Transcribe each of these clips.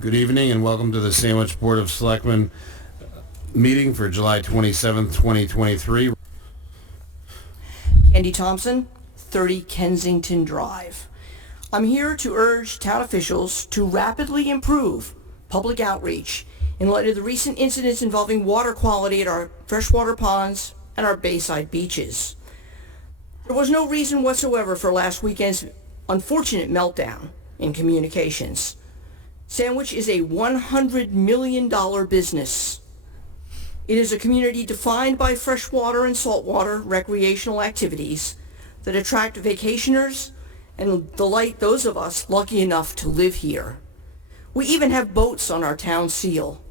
Good evening and welcome to the Sandwich Board of Selectmen meeting for July 27th, 2023. Andy Thompson, 30 Kensington Drive. I'm here to urge town officials to rapidly improve public outreach in light of the recent incidents involving water quality at our freshwater ponds and our bayside beaches. There was no reason whatsoever for last weekend's unfortunate meltdown in communications. Sandwich is a $100 million business. It is a community defined by freshwater and saltwater recreational activities that attract vacationers and delight those of us lucky enough to live here. We even have boats on our town seal.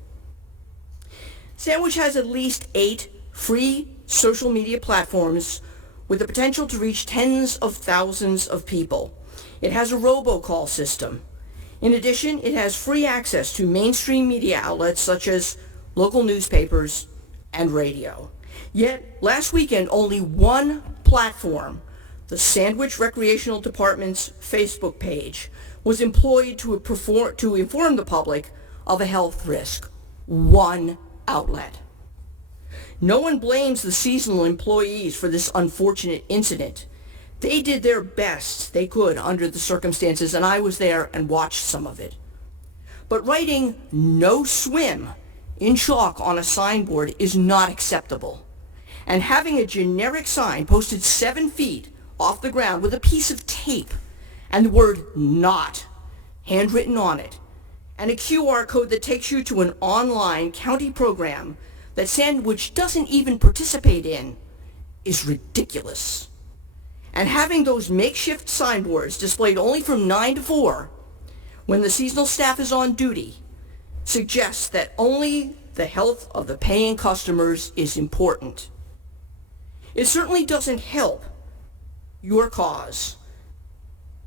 Sandwich has at least 8 free social media platforms with the potential to reach tens of thousands of people. It has a robocall system. In addition, it has free access to mainstream media outlets such as local newspapers and radio. Yet, last weekend, only one platform, the Sandwich Recreational Department's Facebook page, was employed to inform the public of a health risk. One outlet. No one blames the seasonal employees for this unfortunate incident. They did their best they could under the circumstances, and I was there and watched some of it. But writing "no swim" in chalk on a signboard is not acceptable. And having a generic sign posted 7 feet off the ground with a piece of tape and the word "not" handwritten on it, and a QR code that takes you to an online county program that Sandwich doesn't even participate in is ridiculous. And having those makeshift signboards displayed only from 9 to 4, when the seasonal staff is on duty, suggests that only the health of the paying customers is important. It certainly doesn't help your cause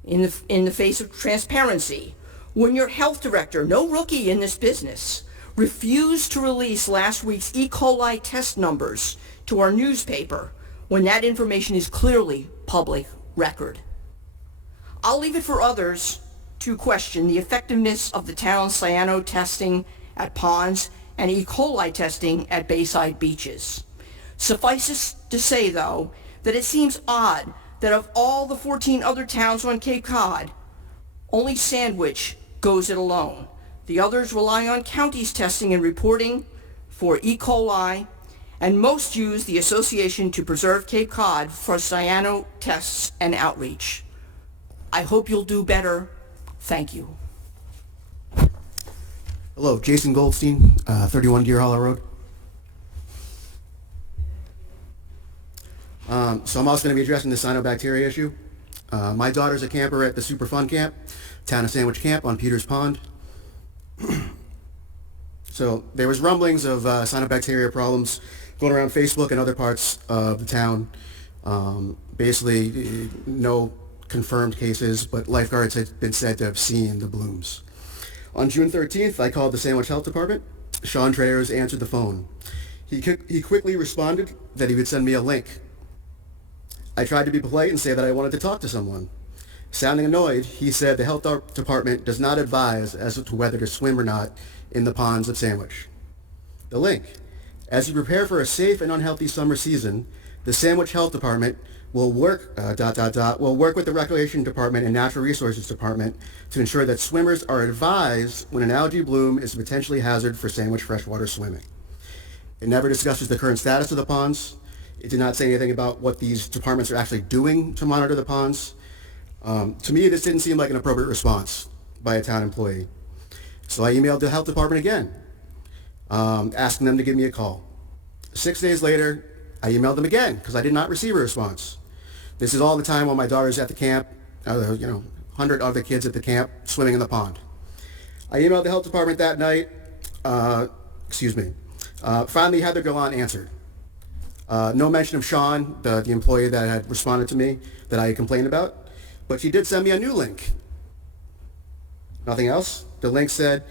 in the face of transparency when your health director, no rookie in this business, refused to release last week's E. coli test numbers to our newspaper when that information is clearly public record. I'll leave it for others to question the effectiveness of the town's cyano testing at ponds and E. coli testing at bayside beaches. Suffice it to say, though, that it seems odd that of all the 14 other towns on Cape Cod, only Sandwich goes it alone. The others rely on counties testing and reporting for E. coli, and most use the Association to Preserve Cape Cod for cyano tests and outreach. I hope you'll do better. Thank you. Hello, Jason Goldstein, 31 Deer Hollow Road. So I'm also going to be addressing the cyanobacteria issue. My daughter's a camper at the Superfun Camp, Town of Sandwich Camp on Peters Pond. So there was rumblings of cyanobacteria problems going around Facebook and other parts of the town. Basically, no confirmed cases, but lifeguards had been said to have seen the blooms. On June 13th, I called the Sandwich Health Department. Sean Trayers answered the phone. He quickly responded that he would send me a link. I tried to be polite and say that I wanted to talk to someone. Sounding annoyed, he said the health department does not advise as to whether to swim or not in the ponds of Sandwich. The link. As you prepare for a safe and unhealthy summer season, the Sandwich Health Department will work with the Recreation Department and Natural Resources Department to ensure that swimmers are advised when an algae bloom is a potentially hazard for Sandwich freshwater swimming. It never discusses the current status of the ponds. It did not say anything about what these departments are actually doing to monitor the ponds. To me, this didn't seem like an appropriate response by a town employee. So I emailed the health department again, asking them to give me a call. 6 days later, I emailed them again because I did not receive a response. This is all the time when my daughter's at the camp, 100 other kids at the camp swimming in the pond. I emailed the health department that night. Finally, Heather Gallant answered. No mention of Sean, the employee that had responded to me that I complained about, but she did send me a new link. Nothing else. The link said,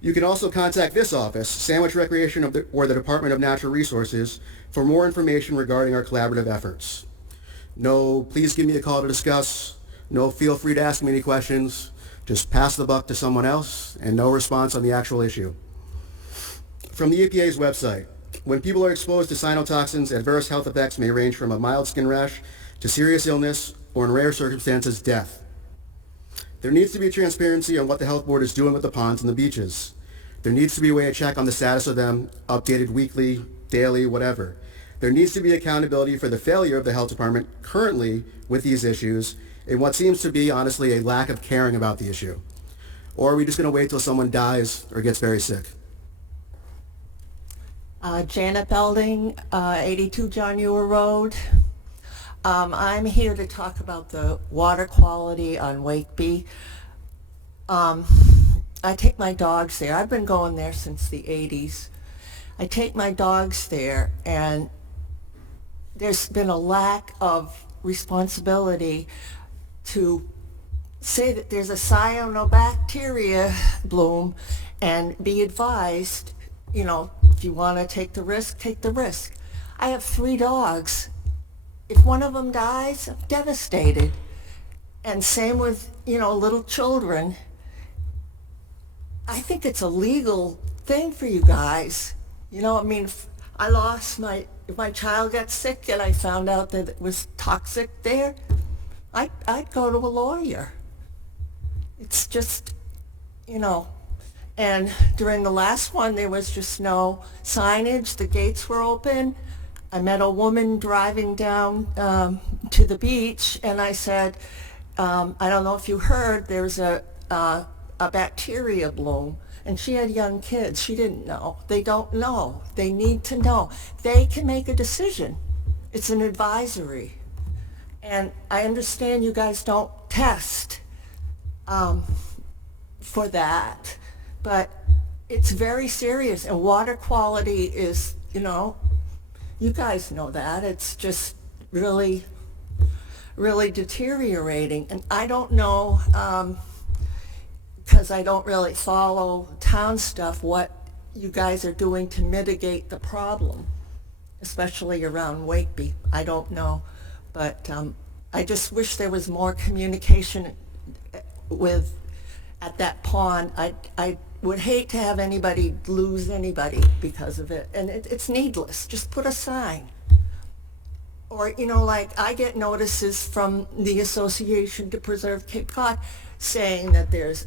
you can also contact this office, Sandwich Recreation or the Department of Natural Resources, for more information regarding our collaborative efforts. No, please give me a call to discuss. No, feel free to ask me any questions. Just pass the buck to someone else and no response on the actual issue. From the EPA's website, when people are exposed to cyanotoxins, adverse health effects may range from a mild skin rash to serious illness or, in rare circumstances, death. There needs to be transparency on what the health board is doing with the ponds and the beaches. There needs to be a way to check on the status of them, updated weekly, daily, whatever. There needs to be accountability for the failure of the health department currently with these issues and what seems to be, honestly, a lack of caring about the issue. Or are we just going to wait till someone dies or gets very sick? Janet Belding, 82 John Ewer Road. I'm here to talk about the water quality on Wakeby. I take my dogs there. I've been going there since the 80s. I take my dogs there, and there's been a lack of responsibility to say that there's a cyanobacteria bloom and be advised, you know, if you want to take the risk, take the risk. I have 3 dogs. If one of them dies, I'm devastated. And same with, you know, little children. I think it's a legal thing for you guys. You know, I mean, if my child got sick and I found out that it was toxic there, I'd go to a lawyer. It's just, you know, and during the last one there was just no signage, the gates were open. I met a woman driving down to the beach, and I said, I don't know if you heard, there's a bacteria bloom. And she had young kids. She didn't know. They don't know. They need to know. They can make a decision. It's an advisory. And I understand you guys don't test for that, but it's very serious. And water quality is, you know, you guys know that. It's just really, really deteriorating. And I don't know, because I don't really follow town stuff, what you guys are doing to mitigate the problem, especially around Wakeby. I don't know. But I just wish there was more communication at that pond. I would hate to have anybody lose anybody because of it. And it's needless. Just put a sign. Or, you know, like I get notices from the Association to Preserve Cape Cod saying that there's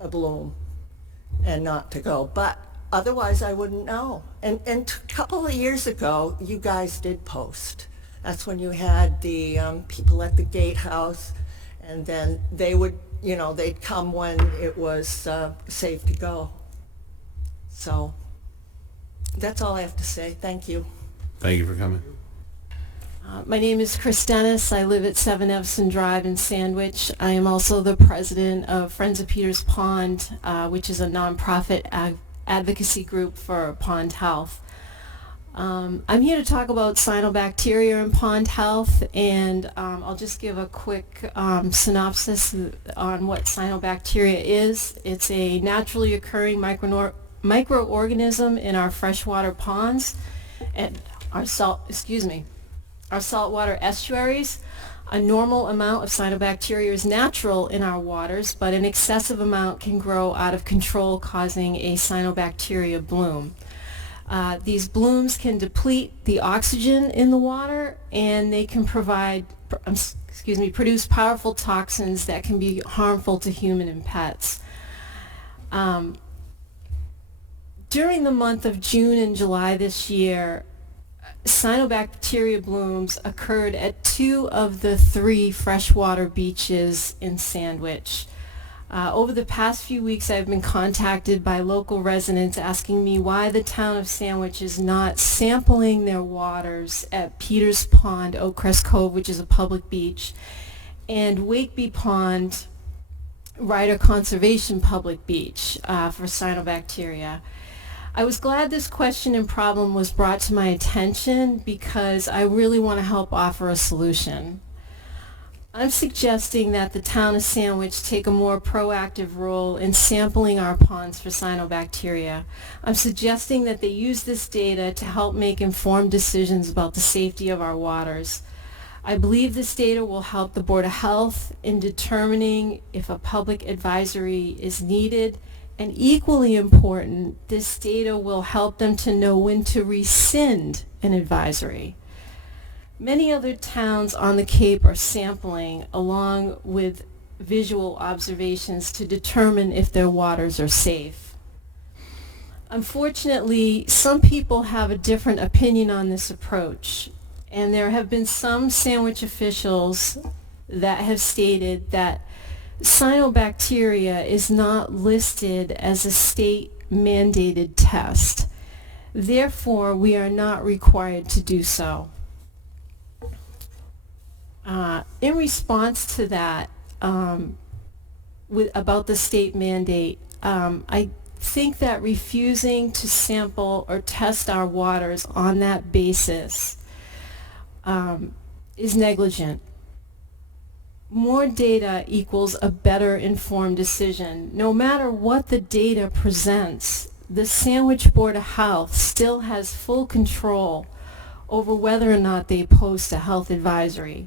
a bloom and not to go. But otherwise I wouldn't know. And a couple of years ago, you guys did post. That's when you had the people at the gatehouse, and then they would, you know, they'd come when it was safe to go. So that's all I have to say. Thank you. Thank you for coming. My name is Chris Dennis. I live at 7 Evson Drive in Sandwich. I am also the president of Friends of Peters Pond, which is a nonprofit advocacy group for pond health. I'm here to talk about cyanobacteria in pond health, and I'll just give a quick synopsis on what cyanobacteria is. It's a naturally occurring microorganism in our freshwater ponds and our saltwater estuaries. A normal amount of cyanobacteria is natural in our waters, but an excessive amount can grow out of control, causing a cyanobacteria bloom. These blooms can deplete the oxygen in the water, and they can produce powerful toxins that can be harmful to human and pets. During the month of June and July this year, cyanobacteria blooms occurred at 2 of the 3 freshwater beaches in Sandwich. Over the past few weeks, I've been contacted by local residents asking me why the town of Sandwich is not sampling their waters at Peters Pond, Oakcrest Cove, which is a public beach, and Wakeby Pond, Ryder Conservation Public Beach, for cyanobacteria. I was glad this question and problem was brought to my attention because I really want to help offer a solution. I'm suggesting that the town of Sandwich take a more proactive role in sampling our ponds for cyanobacteria. I'm suggesting that they use this data to help make informed decisions about the safety of our waters. I believe this data will help the Board of Health in determining if a public advisory is needed, and equally important, this data will help them to know when to rescind an advisory. Many other towns on the Cape are sampling along with visual observations to determine if their waters are safe. Unfortunately, some people have a different opinion on this approach, and there have been some Sandwich officials that have stated that cyanobacteria is not listed as a state-mandated test. Therefore, we are not required to do so. In response to that, about the state mandate, I think that refusing to sample or test our waters on that basis is negligent. More data equals a better informed decision. No matter what the data presents, the Sandwich Board of Health still has full control over whether or not they post a health advisory.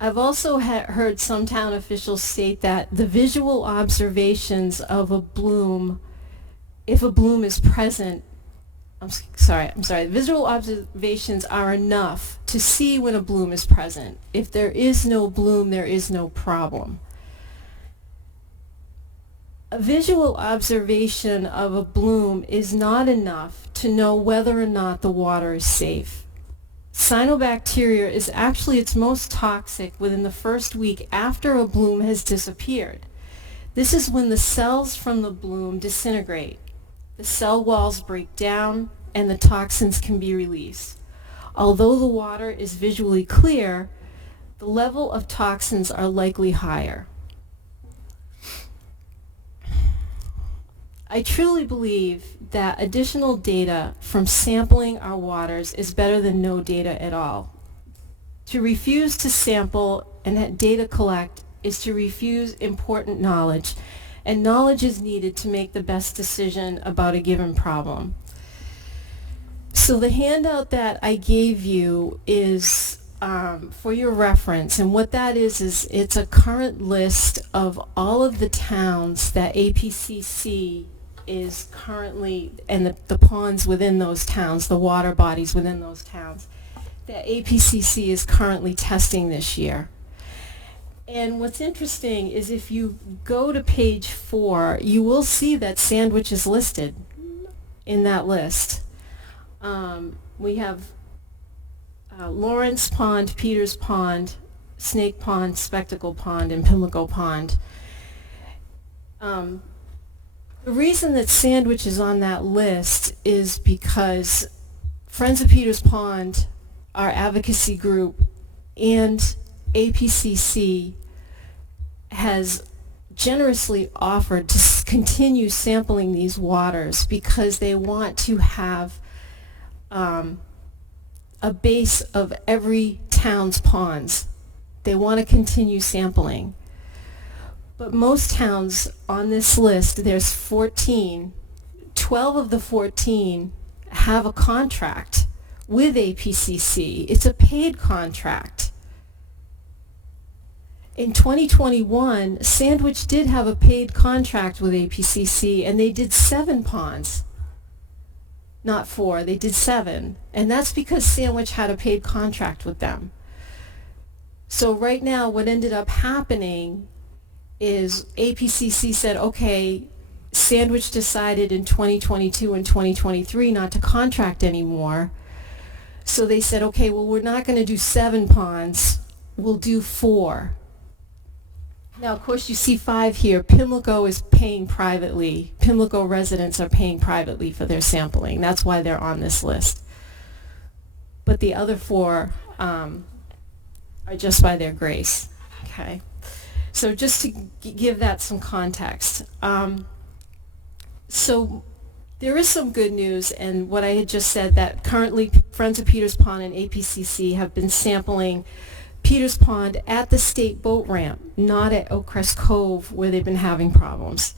I've also heard some town officials state that the visual observations of a bloom, if a bloom is present, visual observations are enough to see when a bloom is present. If there is no bloom, there is no problem. A visual observation of a bloom is not enough to know whether or not the water is safe. Cyanobacteria is actually its most toxic within the first week after a bloom has disappeared. This is when the cells from the bloom disintegrate. The cell walls break down and the toxins can be released. Although the water is visually clear, the level of toxins are likely higher. I truly believe that additional data from sampling our waters is better than no data at all. To refuse to sample and data collect is to refuse important knowledge, and knowledge is needed to make the best decision about a given problem. So the handout that I gave you is for your reference, and what that is it's a current list of all of the towns that APCC is currently, and the ponds within those towns, the water bodies within those towns, that APCC is currently testing this year. And what's interesting is if you go to page 4, you will see that Sandwich is listed in that list. We have Lawrence Pond, Peters Pond, Snake Pond, Spectacle Pond, and Pimlico Pond. The reason that Sandwich is on that list is because Friends of Peters Pond, our advocacy group, and APCC has generously offered to continue sampling these waters because they want to have a base of every town's ponds. They want to continue sampling. But most towns on this list, there's 14, 12 of the 14 have a contract with APCC. It's a paid contract. In 2021, Sandwich did have a paid contract with APCC, and they did 7 ponds. Not 4, they did 7. And that's because Sandwich had a paid contract with them. So right now, what ended up happening is APCC said, okay, Sandwich decided in 2022 and 2023 not to contract anymore. So they said, okay, well, we're not going to do 7 ponds, we'll do 4. Now, of course, you see 5 here. Pimlico is paying privately. Pimlico residents are paying privately for their sampling. That's why they're on this list. But the other 4 are just by their grace. Okay. So just to give that some context. So there is some good news, and what I had just said, that currently Friends of Peters Pond and APCC have been sampling Peters Pond at the state boat ramp, not at Oakcrest Cove where they've been having problems.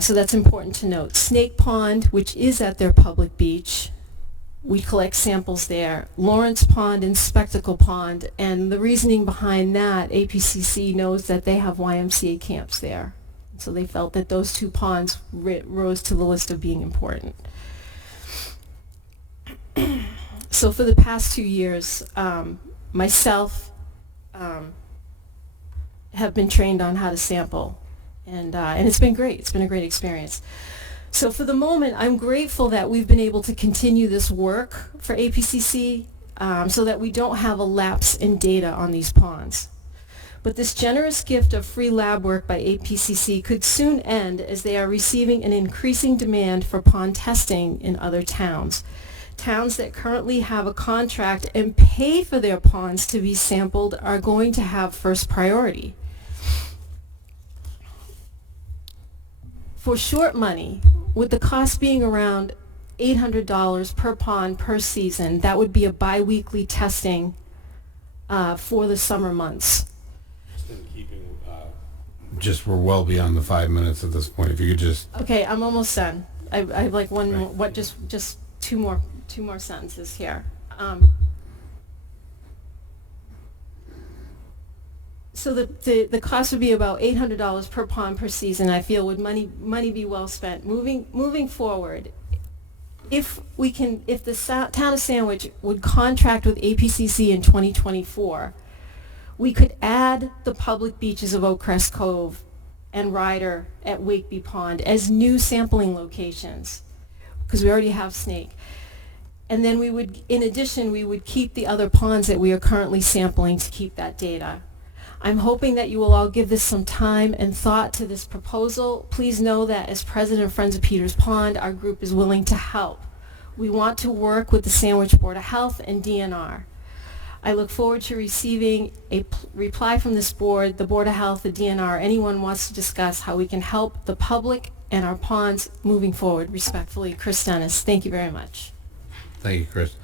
So that's important to note. Snake Pond, which is at their public beach, We collect samples there. Lawrence Pond and Spectacle Pond, and the reasoning behind that, APCC knows that they have YMCA camps there. So they felt that those two ponds rose to the list of being important. So for the past 2 years, myself have been trained on how to sample, and it's been great. It's been a great experience. So for the moment, I'm grateful that we've been able to continue this work for APCC so that we don't have a lapse in data on these ponds. But this generous gift of free lab work by APCC could soon end as they are receiving an increasing demand for pond testing in other towns. Towns that currently have a contract and pay for their ponds to be sampled are going to have first priority. For short money, with the cost being around $800 per pond per season, that would be a bi-weekly testing for the summer months. Just we're well beyond the 5 minutes at this point. If you could just... Okay, I'm almost done. I have like one more, what, just two more sentences here. So the cost would be about $800 per pond per season. I feel would money be well spent. Moving forward, if the town of Sandwich would contract with APCC in 2024, we could add the public beaches of Oakcrest Cove and Ryder at Wakeby Pond as new sampling locations, because we already have Snake. And then in addition, we would keep the other ponds that we are currently sampling to keep that data. I'm hoping that you will all give this some time and thought to this proposal. Please know that as president of Friends of Peters Pond, our group is willing to help. We want to work with the Sandwich Board of Health and DNR. I look forward to receiving a reply from this board, the Board of Health, the DNR, anyone wants to discuss how we can help the public and our ponds moving forward. Respectfully, Chris Dennis. Thank you very much. Thank you, Chris.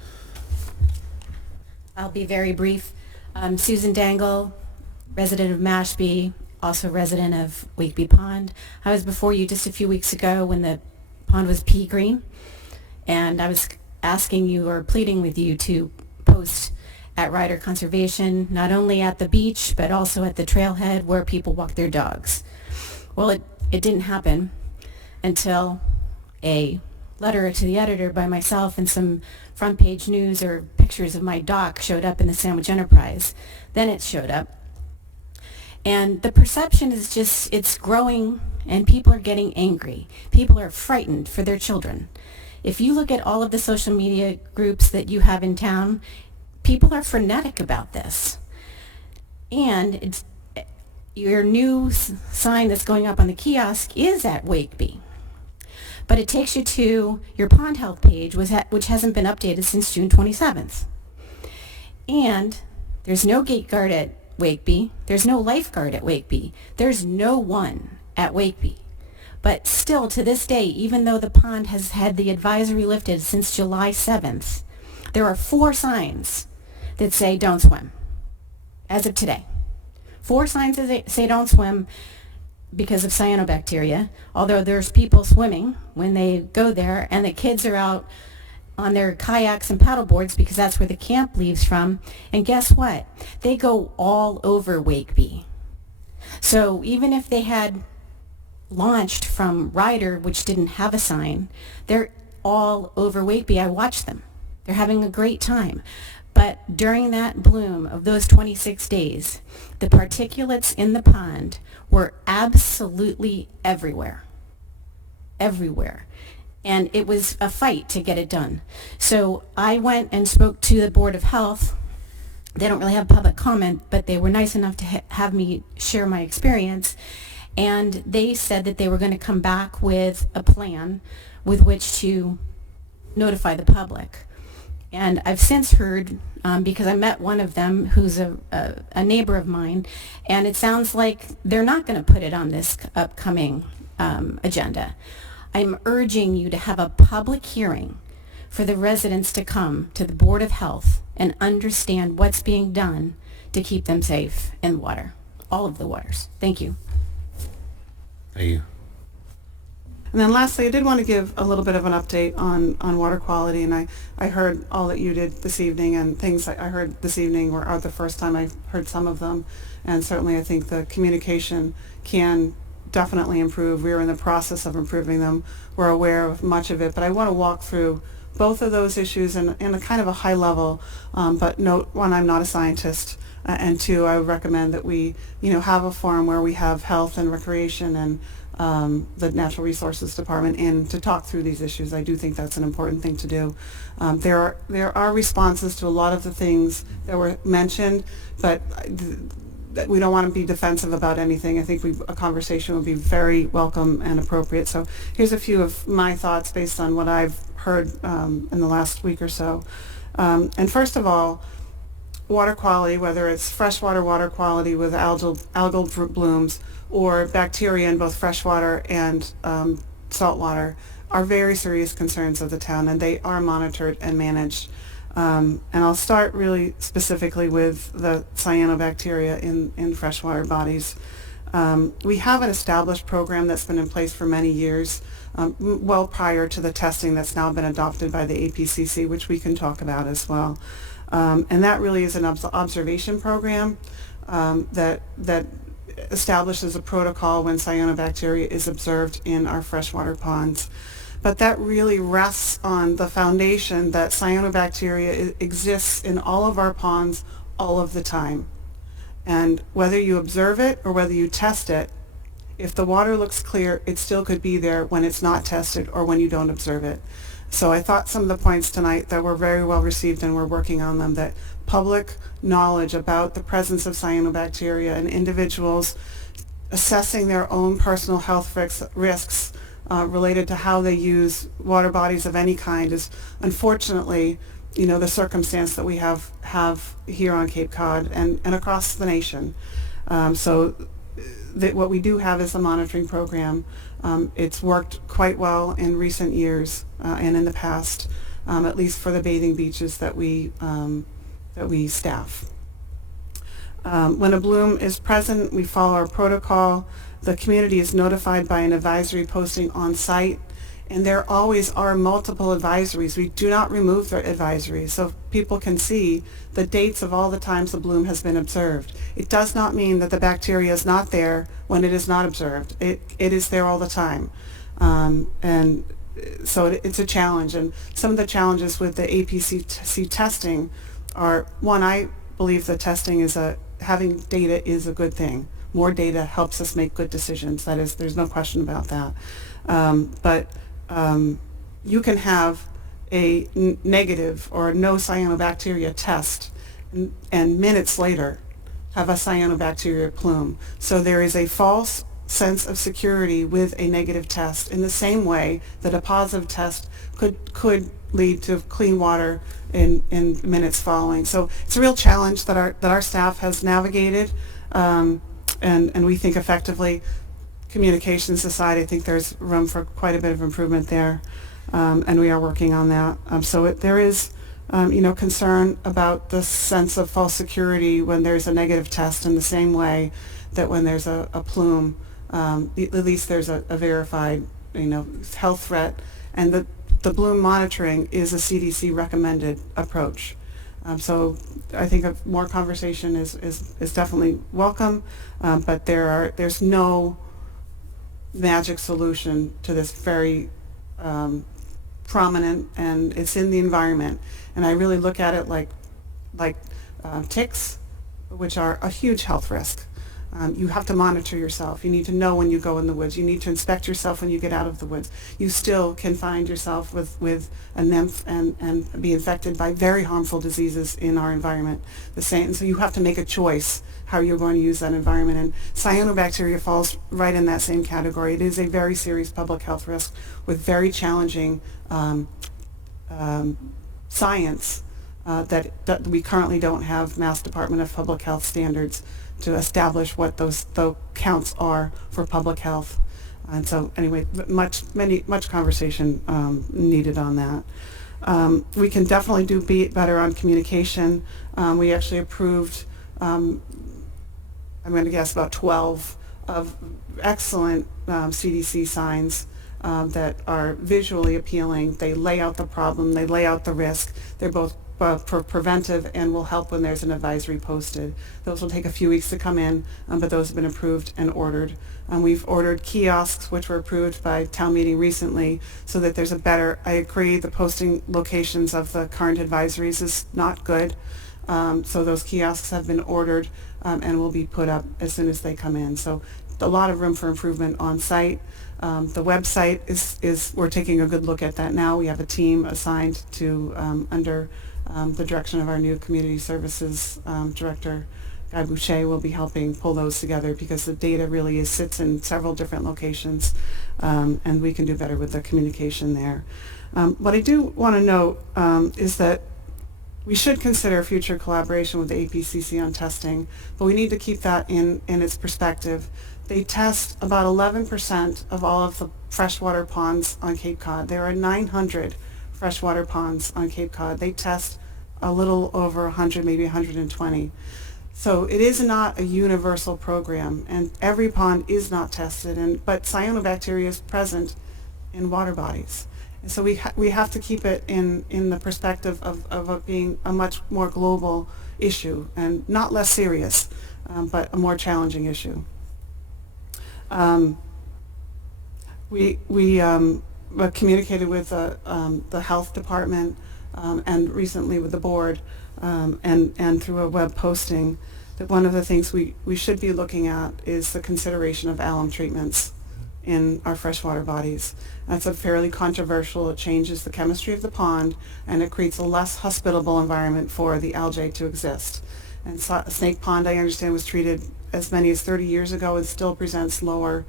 I'll be very brief. Susan Dangle, resident of Mashpee, also resident of Wakeby Pond. I was before you just a few weeks ago when the pond was pea green, and I was asking you or pleading with you to post at Ryder Conservation, not only at the beach, but also at the trailhead where people walk their dogs. Well, it didn't happen until a letter to the editor by myself and some front page news or pictures of my dock showed up in the Sandwich Enterprise. Then it showed up. And the perception is just, it's growing, and people are getting angry. People are frightened for their children. If you look at all of the social media groups that you have in town, people are frenetic about this. And it's, your new sign that's going up on the kiosk is at Wakeby. But it takes you to your pond health page, which hasn't been updated since June 27th. And there's no gate guard at Wakeby. There's no lifeguard at Wakeby. There's no one at Wakeby. But still, to this day, even though the pond has had the advisory lifted since July 7th, there are 4 signs that say don't swim, as of today. 4 signs that say don't swim because of cyanobacteria, although there's people swimming when they go there, and the kids are out on their kayaks and paddleboards because that's where the camp leaves from. And guess what? They go all over Wakeby. So even if they had launched from Ryder, which didn't have a sign, they're all over Wakeby. I watched them. They're having a great time. But during that bloom of those 26 days, the particulates in the pond were absolutely everywhere. Everywhere. And it was a fight to get it done. So I went and spoke to the Board of Health. They don't really have public comment, but they were nice enough to have me share my experience. And they said that they were going to come back with a plan with which to notify the public. And I've since heard, because I met one of them who's a neighbor of mine, and it sounds like they're not going to put it on this upcoming agenda. I'm urging you to have a public hearing for the residents to come to the Board of Health and understand what's being done to keep them safe in water, all of the waters. Thank you. Thank you. And then lastly, I did want to give a little bit of an update on water quality, and I heard all that you did this evening, and things I heard this evening are the first time I heard some of them, and certainly I think the communication can definitely improve. We're in the process of improving them. We're aware of much of it, but I want to walk through both of those issues in a kind of a high level, but note, one, I'm not a scientist, and two, I would recommend that we, have a forum where we have health and recreation and the Natural Resources Department in to talk through these issues. I do think that's an important thing to do. There are responses to a lot of the things that were mentioned, but that we don't want to be defensive about anything. I think a conversation would be very welcome and appropriate. So here's a few of my thoughts based on what I've heard in the last week or so. And first of all, water quality, whether it's freshwater water quality with algal blooms or bacteria in both freshwater and saltwater, are very serious concerns of the town, and they are monitored and managed. And I'll start really specifically with the cyanobacteria in freshwater bodies. We have an established program that's been in place for many years, well prior to the testing that's now been adopted by the APCC, which we can talk about as well. And that really is an observation program that establishes a protocol when cyanobacteria is observed in our freshwater ponds. But that really rests on the foundation that cyanobacteria exists in all of our ponds all of the time. And whether you observe it or whether you test it, if the water looks clear, it still could be there when it's not tested or when you don't observe it. So I thought some of the points tonight that were very well received, and we're working on them, that public knowledge about the presence of cyanobacteria and individuals assessing their own personal health risks related to how they use water bodies of any kind is unfortunately, the circumstance that we have here on Cape Cod and across the nation. So what we do have is a monitoring program. It's worked quite well in recent years and in the past, at least for the bathing beaches that we staff. When a bloom is present, we follow our protocol. The community is notified by an advisory posting on site, and there always are multiple advisories. We do not remove the advisories, so people can see the dates of all the times the bloom has been observed. It does not mean that the bacteria is not there when it is not observed. It is there all the time. And so it's a challenge, and some of the challenges with the APCC testing are, one, I believe the testing having data is a good thing. More data helps us make good decisions. That is, there's no question about that. But you can have a negative or no cyanobacteria test and minutes later have a cyanobacteria plume. So there is a false sense of security with a negative test in the same way that a positive test could lead to clean water in minutes following. So it's a real challenge that our staff has navigated, and we think effectively. Communications aside, I think there's room for quite a bit of improvement there, and we are working on that. So there is, concern about the sense of false security when there's a negative test, in the same way that when there's a plume, at least there's a verified, health threat, and the bloom monitoring is a CDC recommended approach. So I think more conversation is definitely welcome, but there's no magic solution to this very prominent, and it's in the environment. And I really look at it like ticks, which are a huge health risk. You have to monitor yourself. You need to know when you go in the woods. You need to inspect yourself when you get out of the woods. You still can find yourself with a nymph and be infected by very harmful diseases in our environment. The same. So you have to make a choice how you're going to use that environment. And cyanobacteria falls right in that same category. It is a very serious public health risk with very challenging science that we currently don't have Mass Department of Public Health standards to establish what those counts are for public health. And so anyway, much conversation needed on that. We can definitely do better on communication. We actually approved, I'm going to guess, about 12 of excellent CDC signs that are visually appealing. They lay out the problem, they lay out the risk. They're both preventive and will help when there's an advisory posted. Those will take a few weeks to come in, but those have been approved and ordered. We've ordered kiosks, which were approved by town meeting recently, so that there's a better, I agree, the posting locations of the current advisories is not good. So those kiosks have been ordered and will be put up as soon as they come in. So a lot of room for improvement on site. The website is we're taking a good look at that now. We have a team assigned to under the direction of our new community services director, Guy Boucher, will be helping pull those together because the data really sits in several different locations, and we can do better with the communication there. What I do want to note is that we should consider future collaboration with the APCC on testing, but we need to keep that in its perspective. They test about 11% of all of the freshwater ponds on Cape Cod. There are 900 freshwater ponds on Cape Cod. They test a little over 100, maybe 120. So it is not a universal program, and every pond is not tested, but cyanobacteria is present in water bodies. And so we have to keep it in the perspective of it being a much more global issue, and not less serious, but a more challenging issue. We communicated with the health department and recently with the board and through a web posting that one of the things we should be looking at is the consideration of alum treatments in our freshwater bodies. That's a fairly controversial. It changes the chemistry of the pond and it creates a less hospitable environment for the algae to exist. And Snake Pond, I understand, was treated as many as 30 years ago and still presents lower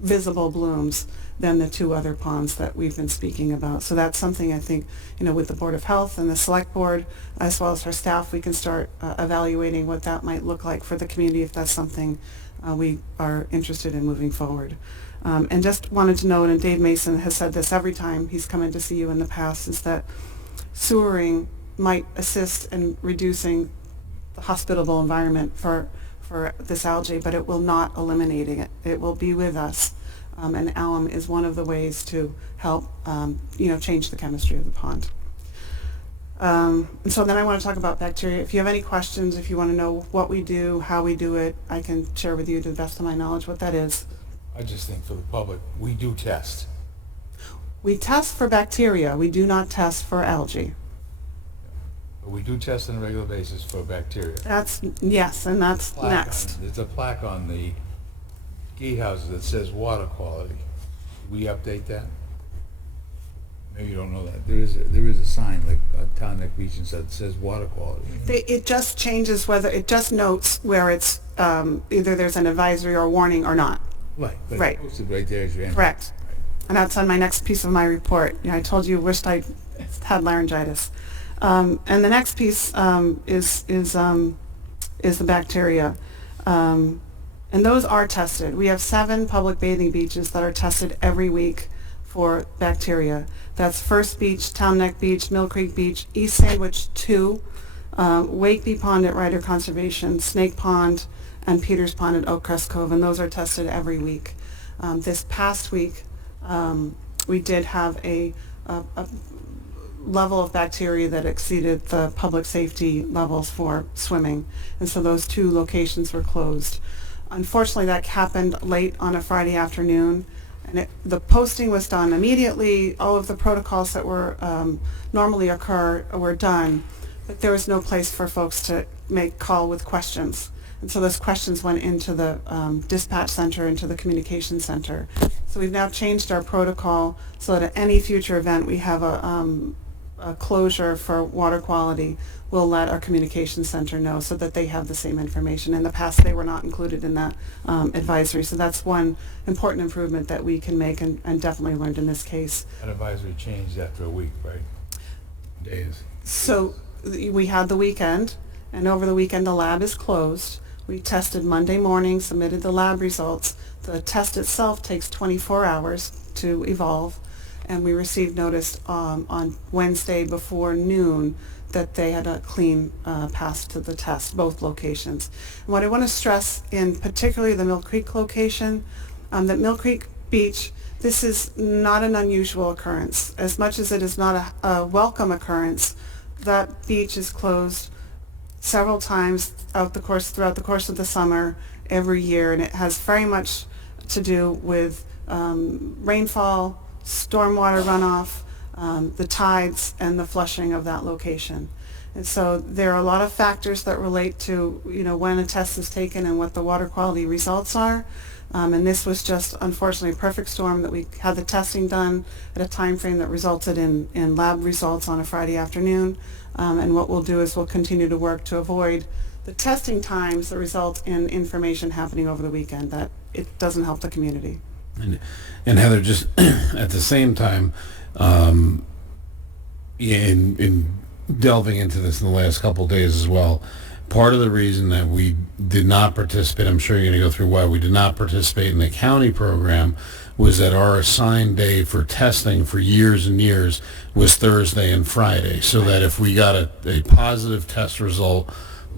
visible blooms than the two other ponds that we've been speaking about. So that's something I think, with the Board of Health and the Select Board, as well as our staff, we can start evaluating what that might look like for the community if that's something we are interested in moving forward. And just wanted to note, and Dave Mason has said this every time he's come in to see you in the past, is that sewering might assist in reducing the hospitable environment for this algae, but it will not eliminating it. It will be with us. And alum is one of the ways to help, change the chemistry of the pond. And so then I want to talk about bacteria. If you have any questions, if you want to know what we do, how we do it, I can share with you to the best of my knowledge what that is. I just think for the public, we do test. We test for bacteria. We do not test for algae. But we do test on a regular basis for bacteria. Yes, and that's next. There's a plaque on the gatehouses that says water quality. Do we update that? Maybe you don't know that. There is a sign like Town Neck Beach and that says water quality. It just changes it just notes where it's either there's an advisory or warning or not. Right. But Right. It's posted right there as your entrance. Correct. Right. And that's on my next piece of my report. I told you wished I had laryngitis. And the next piece is the bacteria. And those are tested. We have 7 public bathing beaches that are tested every week for bacteria. That's First Beach, Town Neck Beach, Mill Creek Beach, East Sandwich 2, Wakeby Pond at Ryder Conservation, Snake Pond, and Peters Pond at Oakcrest Cove, and those are tested every week. This past week, we did have a level of bacteria that exceeded the public safety levels for swimming, and so those 2 locations were closed. Unfortunately, that happened late on a Friday afternoon, and the posting was done immediately. All of the protocols that were normally occur were done, but there was no place for folks to make call with questions. And so those questions went into the dispatch center, into the communication center. So we've now changed our protocol so that at any future event we have a closure for water quality. We'll let our communication center know so that they have the same information. In the past, they were not included in that advisory. So that's one important improvement that we can make and definitely learned in this case. That advisory changed after a week, right? Days. So we had the weekend, and over the weekend the lab is closed. We tested Monday morning, submitted the lab results. The test itself takes 24 hours to evolve, and we received notice on Wednesday before noon that they had a clean pass to the test, both locations. And what I want to stress in particularly the Mill Creek location, that Mill Creek Beach, this is not an unusual occurrence. As much as it is not a welcome occurrence, that beach is closed several times throughout the course of the summer every year, and it has very much to do with rainfall, stormwater runoff, the tides, and the flushing of that location. And so there are a lot of factors that relate to, when a test is taken and what the water quality results are. And this was just, unfortunately, a perfect storm that we had the testing done at a time frame that resulted in lab results on a Friday afternoon. And what we'll do is we'll continue to work to avoid the testing times that result in information happening over the weekend, that it doesn't help the community. And Heather, just at the same time, in delving into this in the last couple of days as well, part of the reason that we did not participate, I'm sure you're going to go through why we did not participate in the county program, was that our assigned day for testing for years and years was Thursday and Friday. So that if we got a positive test result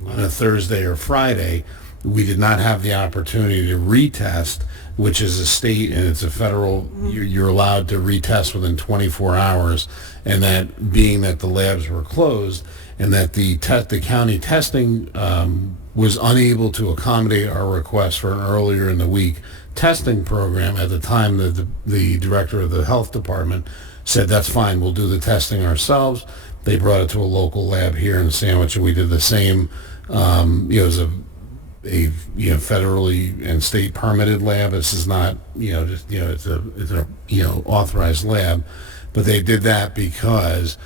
on a Thursday or Friday, we did not have the opportunity to retest, which is a state and it's a federal, you're allowed to retest within 24 hours. And that being that the labs were closed and that the county testing was unable to accommodate our request for an earlier in the week testing program, at the time that the director of the health department said, that's fine, we'll do the testing ourselves. They brought it to a local lab here in Sandwich, and we did the same. As a federally and state permitted lab. This is not it's a authorized lab, but they did that because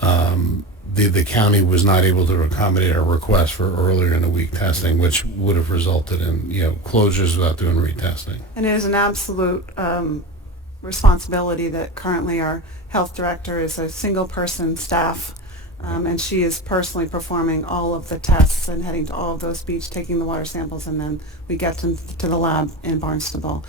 the county was not able to accommodate our request for earlier in the week testing, which would have resulted in closures without doing retesting. And it is an absolute responsibility that currently our health director is a single person staff, and she is personally performing all of the tests and heading to all of those beaches, taking the water samples, and then we get them to the lab in Barnstable.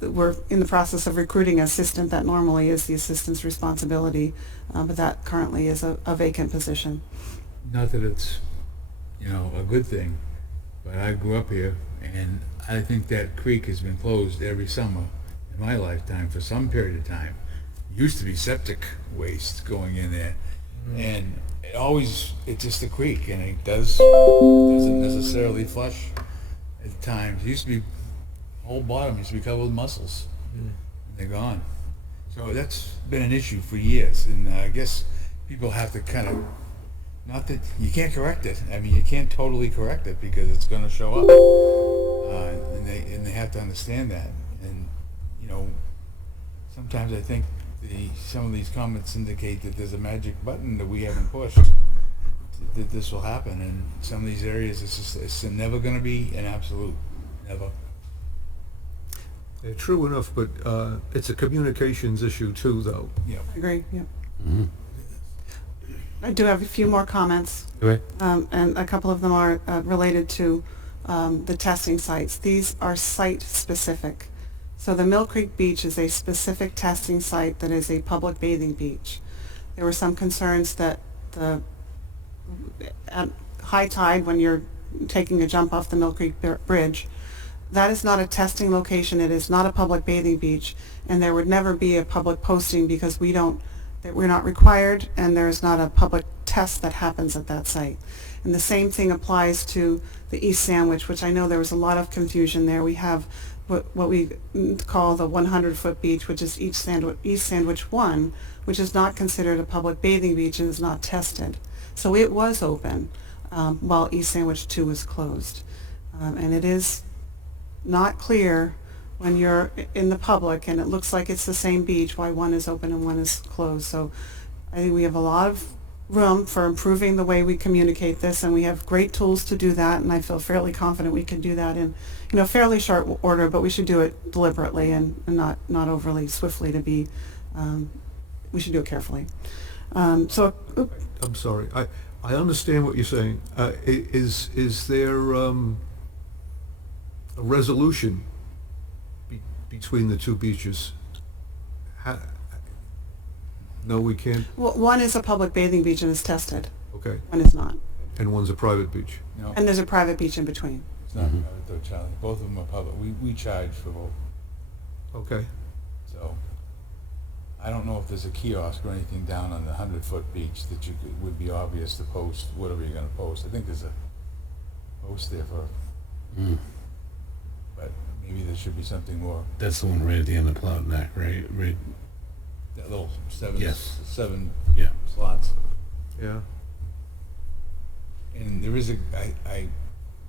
We're in the process of recruiting an assistant. That normally is the assistant's responsibility, but that currently is a vacant position. Not that it's, a good thing, but I grew up here, and I think that creek has been closed every summer in my lifetime for some period of time. It used to be septic waste going in there, and it's just a creek, and it doesn't necessarily flush at times. It used to be, the whole bottom used to be covered with mussels, and they're gone. So that's been an issue for years, and I guess people have to kind of, not that you can't correct it. I mean, you can't totally correct it because it's going to show up, and they have to understand that. And sometimes I think some of these comments indicate that there's a magic button that we haven't pushed, that this will happen. And some of these areas, it's never going to be an absolute, never. Yeah, true enough, but it's a communications issue too, though. Yeah. I agree, yeah. Mm-hmm. I do have a few more comments, and a couple of them are related to the testing sites. These are site-specific. So the Mill Creek Beach is a specific testing site that is a public bathing beach. There were some concerns that at high tide, when you're taking a jump off the Mill Creek Bridge, that is not a testing location. It is not a public bathing beach, and there would never be a public posting because we're not required, and there is not a public test that happens at that site. And the same thing applies to the East Sandwich, which I know there was a lot of confusion there. We have what we call the 100-foot beach, which is East Sandwich 1, which is not considered a public bathing beach and is not tested. So it was open while East Sandwich 2 was closed. And it is not clear when you're in the public and it looks like it's the same beach why one is open and one is closed. So I think we have a lot of room for improving the way we communicate this, and we have great tools to do that, and I feel fairly confident we can do that in fairly short order, but we should do it deliberately and not overly swiftly to be, we should do it carefully. I'm sorry. I understand what you're saying. Is there a resolution between the two beaches? No, we can't. Well, one is a public bathing beach and is tested. Okay. One is not. And one's a private beach. No, And there's a private beach in between. it's not private though, Charlie. Both of them are public. We charge for both. Okay. So, I don't know if there's a kiosk or anything down on the 100-foot beach that would be obvious to post whatever you're gonna post. I think there's a post there for, but maybe there should be something more, That's the one right at the end of Plow Neck, right? Right. that little seven Yes. Yeah. Yeah. slots. Yeah. And there is I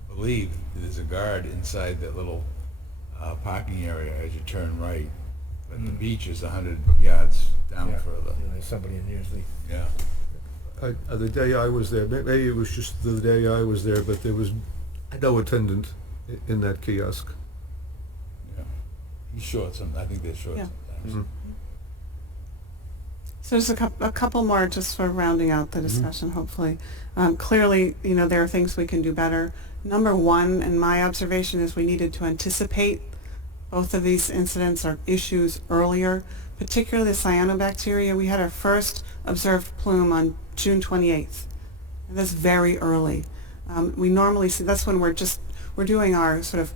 believe there's a guard inside that little parking area as you turn right. But the beach is 100 yards down further. There's somebody in usually. Yeah. The day I was there, maybe it was just the day I was there, but there was no attendant in that kiosk. Yeah. He's short I think they're short Yeah. sometimes. So just a couple more just for rounding out the discussion, hopefully. Clearly, there are things we can do better. Number one, in my observation, is we needed to anticipate both of these incidents or issues earlier, particularly the cyanobacteria. We had our first observed plume on June 28th. And that's very early. We normally see, that's when we're doing our sort of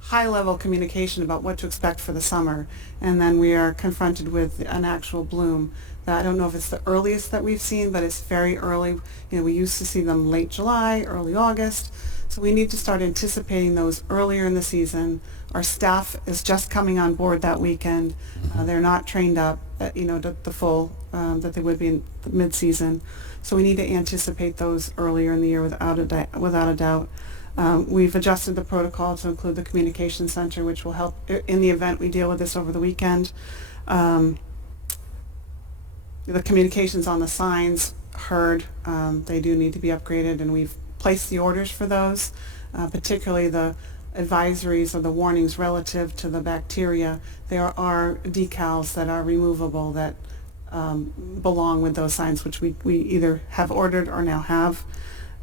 high-level communication about what to expect for the summer, and then we are confronted with an actual bloom. I don't know if it's the earliest that we've seen, but it's very early. We used to see them late July, early August, so we need to start anticipating those earlier in the season. Our staff is just coming on board that weekend. They're not trained up, to the full that they would be in mid-season, so we need to anticipate those earlier in the year without a doubt. We've adjusted the protocol to include the communication center, which will help in the event we deal with this over the weekend. The communications on the signs heard, they do need to be upgraded, and we've placed the orders for those, particularly the advisories or the warnings relative to the bacteria. There are decals that are removable that belong with those signs, which we either have ordered or now have.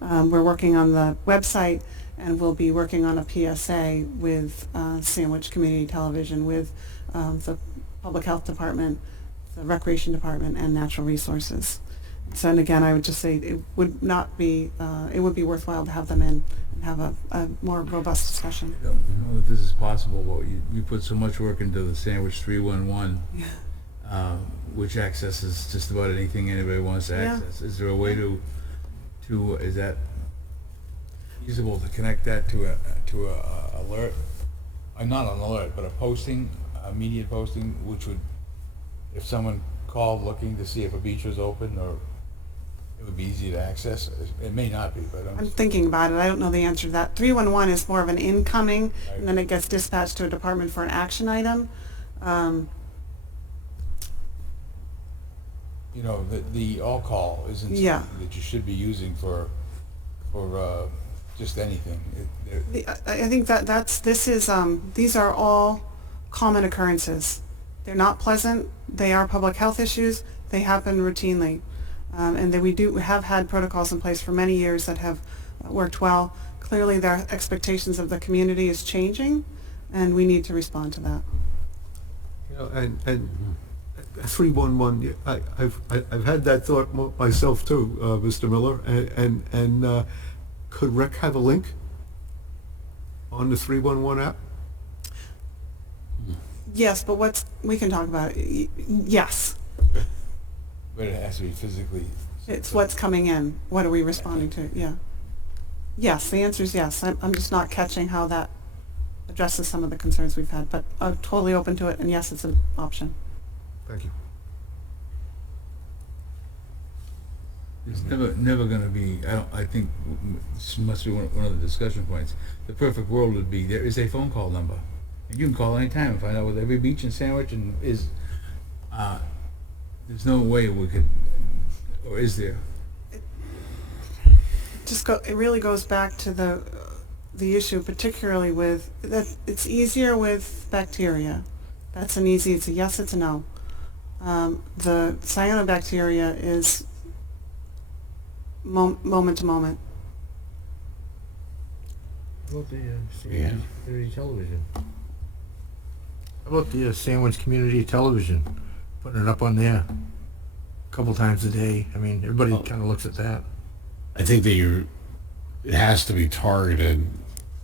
We're working on the website, and we'll be working on a PSA with Sandwich Community Television, with the Public Health Department, the Recreation Department, and Natural Resources. So, and again, I would just say it would be worthwhile to have them in and have a more robust discussion. I don't know if this is possible, but you put so much work into the Sandwich 311, which accesses just about anything anybody wants to access. Is there a way to is that feasible to connect that to a alert? Not an alert, but a posting, immediate posting, which would, if someone called looking to see if a beach was open, or it would be easy to access. It may not be, but I'm thinking about it. I don't know the answer to that. 311 is more of an incoming, Right. and then it gets dispatched to a department for an action item. The all-call isn't something that you should be using for just anything. I think these are all common occurrences. They're not pleasant. They are public health issues. They happen routinely. And that we have had protocols in place for many years that have worked well. Clearly, the expectations of the community is changing, and we need to respond to that. And 311. I've had that thought myself too, Mr. Miller. And could Rec have a link on the 311 app? Yes, but we can talk about it. Yes, But it has to be physically. it's what's coming in. What are we responding to? Yeah. Yes, the answer is yes. I'm just not catching how that addresses some of the concerns we've had, but I'm totally open to it, and yes, it's an option. Thank you. It's never going to be. I think this must be one of the discussion points. The perfect world would be there is a phone call number, and you can call anytime and find out with every beach and Sandwich and is. There's no way we could, or is there? It really goes back to the issue, particularly with that. It's easier with bacteria. That's an easy. It's a yes. It's a no. The cyanobacteria is moment to moment. How about the Sandwich Community Television? How about the Sandwich Community Television? Putting it up on there a couple times a day. I mean, everybody kind of looks at that. I think that it has to be targeted,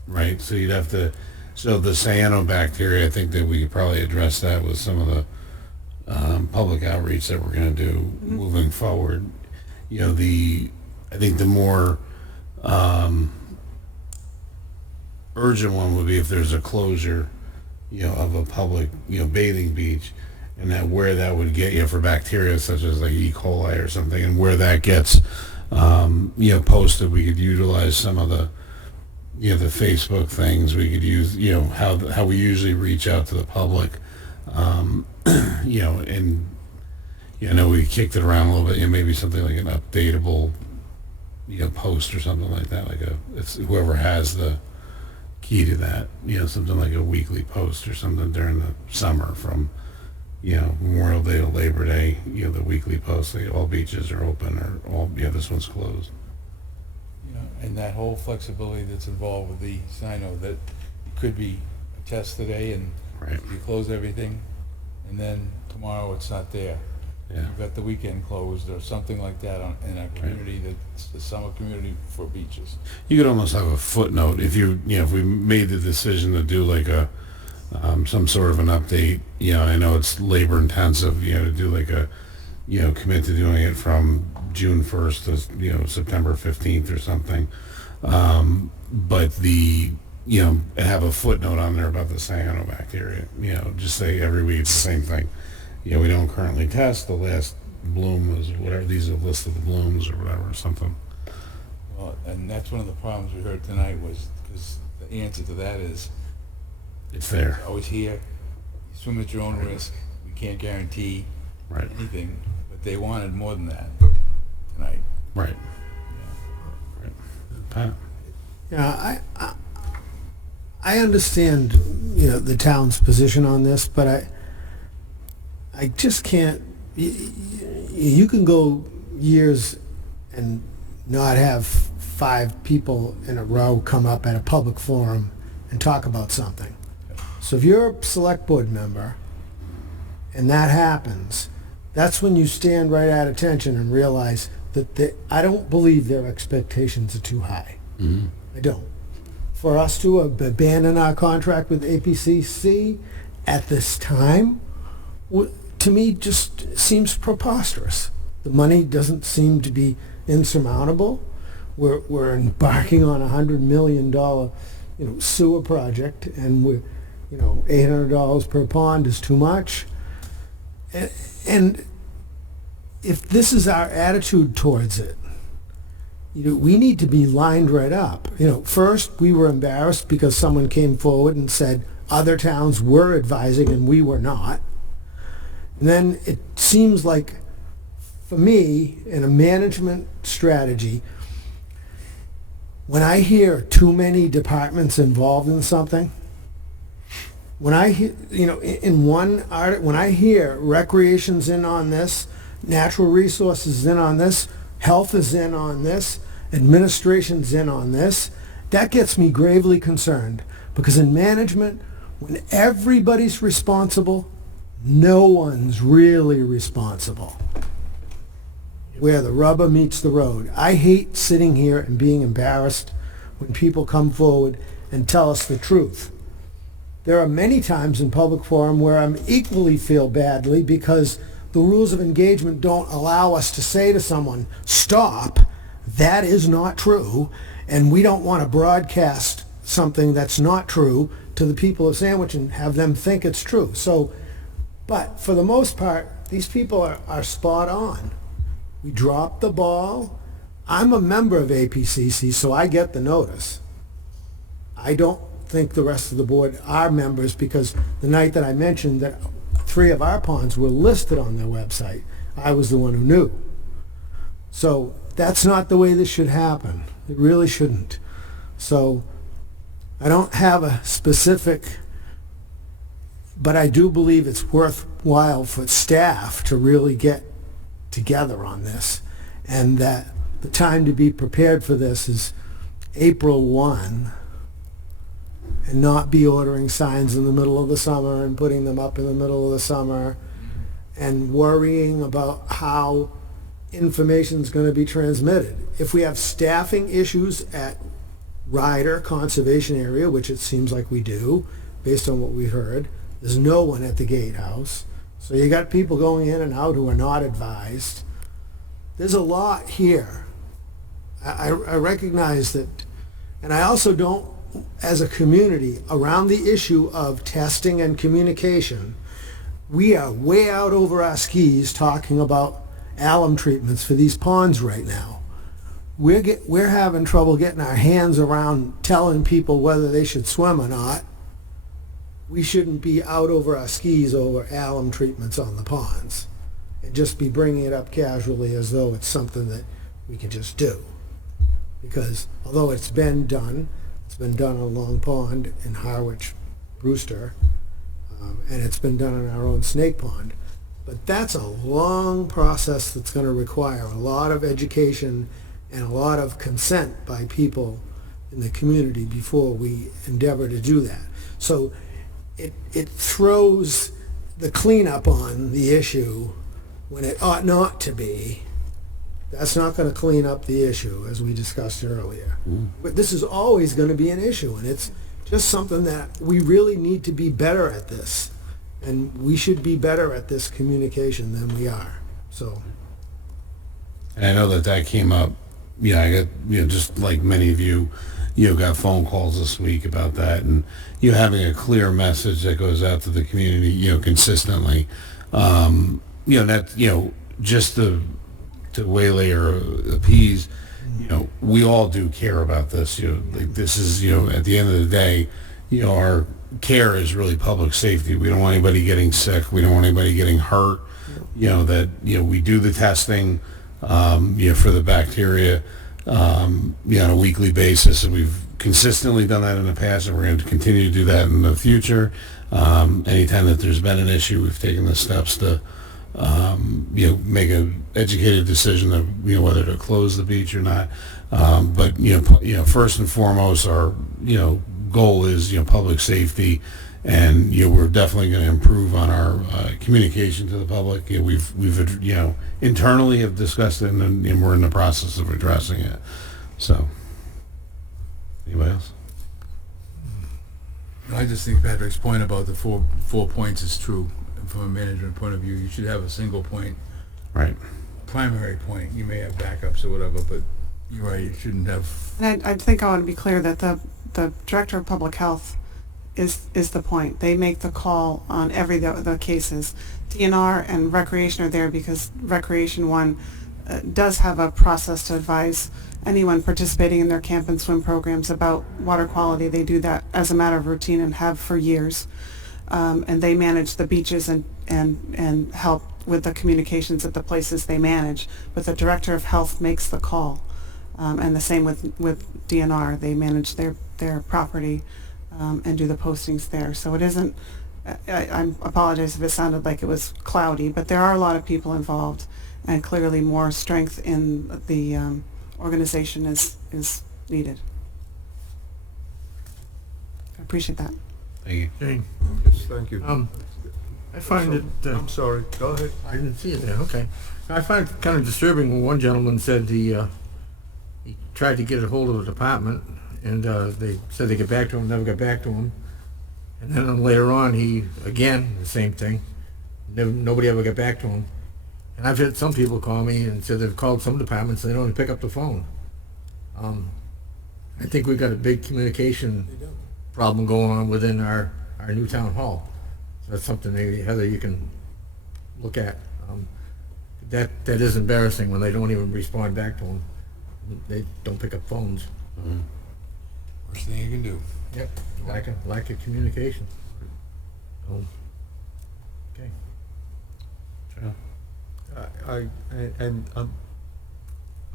right? So you'd have to, so the cyanobacteria, I think that we could probably address that with some of the public outreach that we're going to do moving forward. You know, I think the more urgent one would be if there's a closure, you know, of a public, you know, bathing beach, and that where that would get you for bacteria such as like E. coli or something, and where that gets, you know, posted, we could utilize some of the, you know, the Facebook things. We could use, you know, how we usually reach out to the public, you know, and I know we kicked it around a little bit. You know, maybe something like an updatable, you know, post or something like that. Like it's whoever has the key to that, you know, something like a weekly post or something during the summer from, you know, Memorial Day to Labor Day, you know, the weekly post, like all beaches are open or all, yeah, this one's closed. You know, and that whole flexibility that's involved with the Sino, that it could be a test today and Right. you close everything, and then tomorrow it's not there. Yeah. You've got the weekend closed or something like that in a community that's the summer community for beaches. You could almost have a footnote if you know, if we made the decision to do like a, some sort of an update, you know, I know it's labor intensive, you know, to do like a, you know, commit to doing it from June 1st to, you know, September 15th or something. But you know, have a footnote on there about the cyanobacteria, you know, just say every week it's the same thing. You know, we don't currently test. The last bloom was whatever. These are a list of the blooms or whatever, or something. Well, and that's one of the problems we heard tonight was, because the answer to that is, It's there. it's always here. You swim at your own risk. We can't guarantee Right. anything, but they wanted more than that tonight. Right. Right. Pat? Yeah, I understand, you know, the town's position on this, but I just can't. You can go years and not have 5 people in a row come up at a public forum and talk about something. So if you're a select board member and that happens, that's when you stand right at attention and realize that I don't believe their expectations are too high. Mm-hmm. I don't. For us to abandon our contract with APCC at this time, to me, just seems preposterous. The money doesn't seem to be insurmountable. We're embarking on $100 million, you know, sewer project, and we're, you know, $800 per pond is too much. And if this is our attitude towards it, you know, we need to be lined right up. You know, first we were embarrassed because someone came forward and said other towns were advising and we were not. And then it seems like, for me, in a management strategy, when I hear too many departments involved in something, when I hear, you know, in one art, when I hear recreation's in on this, natural resources is in on this, health is in on this, administration's in on this, that gets me gravely concerned. Because in management, when everybody's responsible, no one's really responsible. Where the rubber meets the road. I hate sitting here and being embarrassed when people come forward and tell us the truth. There are many times in public forum where I'm equally feel badly because the rules of engagement don't allow us to say to someone, stop, that is not true, and we don't want to broadcast something that's not true to the people of Sandwich and have them think it's true. So, but for the most part, these people are spot on. We dropped the ball. I'm a member of APCC, so I get the notice. I don't think the rest of the board are members because the night that I mentioned that 3 of our ponds were listed on their website, I was the one who knew. So that's not the way this should happen. It really shouldn't. So I don't have a specific, but I do believe it's worthwhile for staff to really get together on this, and that the time to be prepared for this is April 1, and not be ordering signs in the middle of the summer and putting them up in the middle of the summer and worrying about how information is going to be transmitted. If we have staffing issues at Ryder Conservation Area, which it seems like we do, based on what we heard, there's no one at the gatehouse. So you got people going in and out who are not advised. There's a lot here. I recognize that, and I also don't, as a community, around the issue of testing and communication, we are way out over our skis talking about alum treatments for these ponds right now. We're having trouble getting our hands around telling people whether they should swim or not. We shouldn't be out over our skis over alum treatments on the ponds and just be bringing it up casually as though it's something that we can just do. Because although it's been done on Long Pond in Harwich, Brewster, and it's been done in our own Snake Pond. But that's a long process that's going to require a lot of education and a lot of consent by people in the community before we endeavor to do that. So it throws the cleanup on the issue when it ought not to be. That's not going to clean up the issue, as we discussed earlier. But this is always going to be an issue, and it's just something that we really need to be better at this. And we should be better at this communication than we are. So. And I know that came up. Yeah, I got, just like many of you, got phone calls this week about that, and having a clear message that goes out to the community, consistently. That, just to waylay or appease, we all do care about this. Like this is, at the end of the day, our care is really public safety. We don't want anybody getting sick. We don't want anybody getting hurt. We do the testing, for the bacteria, on a weekly basis. And we've consistently done that in the past, and we're going to continue to do that in the future. Anytime that there's been an issue, we've taken the steps to, make an educated decision of, whether to close the beach or not. But first and foremost, our, goal is, public safety, and we're definitely going to improve on our communication to the public. We've internally have discussed it, and we're in the process of addressing it. So, anybody else? I just think Patrick's point about the four points is true. From a management point of view, you should have a single point, right? Primary point. You may have backups or whatever, but you're right. You shouldn't have. And I think I want to be clear that the director of public health is the point. They make the call on every the cases. DNR and recreation are there because recreation does have a process to advise anyone participating in their camp and swim programs about water quality. They do that as a matter of routine and have for years. And they manage the beaches and help with the communications at the places they manage. But the director of health makes the call. And the same with DNR. They manage their property and do the postings there. So it isn't, I apologize if it sounded like it was cloudy, but there are a lot of people involved, and clearly more strength in the organization is needed. I appreciate that. Thank you. Jane, Yes, thank you. I find it... I'm sorry, go ahead. I didn't see it there, okay. I find it kind of disturbing when one gentleman said he tried to get a hold of a department, and they said they get back to him, never got back to him. And then later on, again, the same thing. Nobody ever got back to him. And I've had some people call me and said they've called some departments and they don't even pick up the phone. I think we've got a big communication problem going on within our new town hall. So that's something maybe, Heather, you can look at. That is embarrassing when they don't even respond back to them. They don't pick up phones. Mm-hmm. Worst thing you can do. Yep, lack of communication. Oh. Okay. Sure.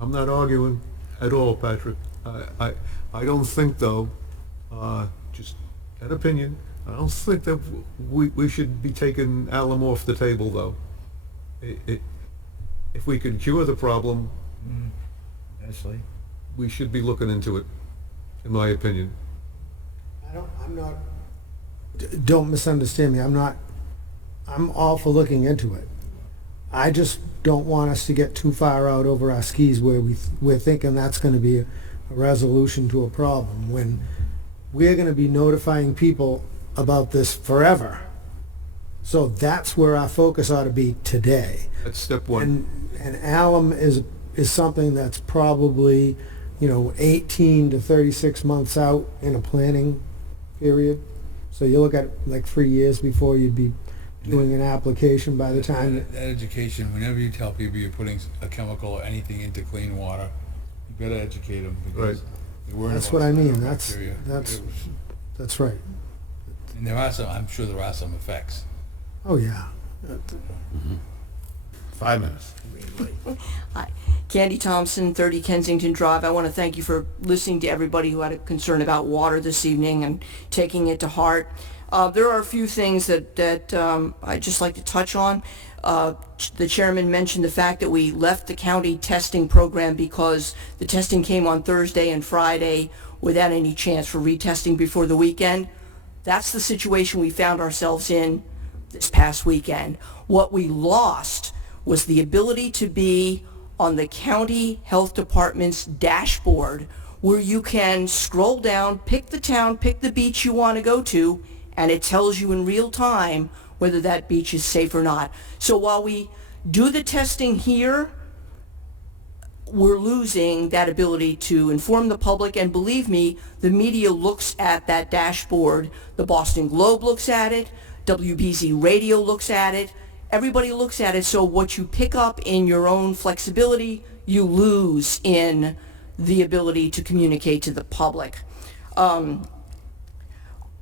I'm not arguing at all, Patrick. I don't think, though, just an opinion, I don't think that we should be taking alum off the table, though. If we can cure the problem, Ashley? we should be looking into it, in my opinion. Don't misunderstand me. I'm all for looking into it. I just don't want us to get too far out over our skis where we're thinking that's going to be a resolution to a problem when we're going to be notifying people about this forever. So that's where our focus ought to be today. That's step one. And alum is something that's probably, 18 to 36 months out in a planning period. So you look at like 3 years before you'd be doing an application by the time. That education, whenever you tell people you're putting a chemical or anything into clean water, you better educate them because Right. they're worried That's about what I mean. bacteria. That's right. And there are some, I'm sure there are some effects. Oh yeah. 5 minutes. Hi, Candy Thompson, 30 Kensington Drive. I want to thank you for listening to everybody who had a concern about water this evening and taking it to heart. There are a few things that I'd just like to touch on. The chairman mentioned the fact that we left the county testing program because the testing came on Thursday and Friday without any chance for retesting before the weekend. That's the situation we found ourselves in this past weekend. What we lost was the ability to be on the county health department's dashboard where you can scroll down, pick the town, pick the beach you want to go to, and it tells you in real time whether that beach is safe or not. So while we do the testing here, we're losing that ability to inform the public, and believe me, the media looks at that dashboard. The Boston Globe looks at it, WBZ Radio looks at it, everybody looks at it. So what you pick up in your own flexibility, you lose in the ability to communicate to the public.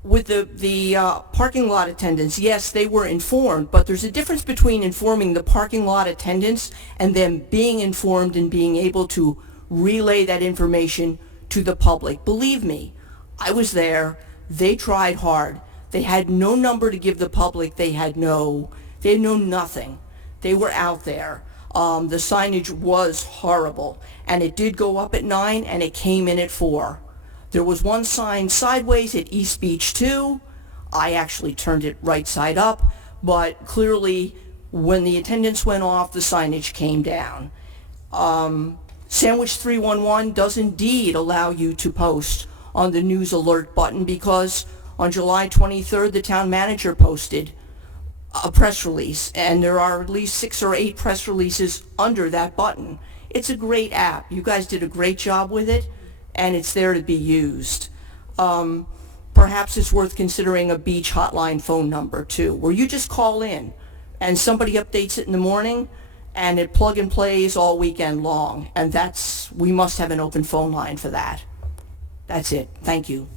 With the parking lot attendants, yes, they were informed, but there's a difference between informing the parking lot attendants and them being informed and being able to relay that information to the public. Believe me, I was there. They tried hard. They had no number to give the public. They had nothing. They were out there. The signage was horrible, and it did go up at 9 and it came in at 4. There was one sign sideways at East Beach too. I actually turned it right side up, but clearly when the attendance went off, the signage came down. Sandwich 311 does indeed allow you to post on the news alert button because on July 23rd, the town manager posted a press release, and there are at least 6 or 8 press releases under that button. It's a great app. You guys did a great job with it, and it's there to be used. Perhaps it's worth considering a beach hotline phone number too, where you just call in and somebody updates it in the morning and it plug and plays all weekend long. And we must have an open phone line for that. That's it. Thank you.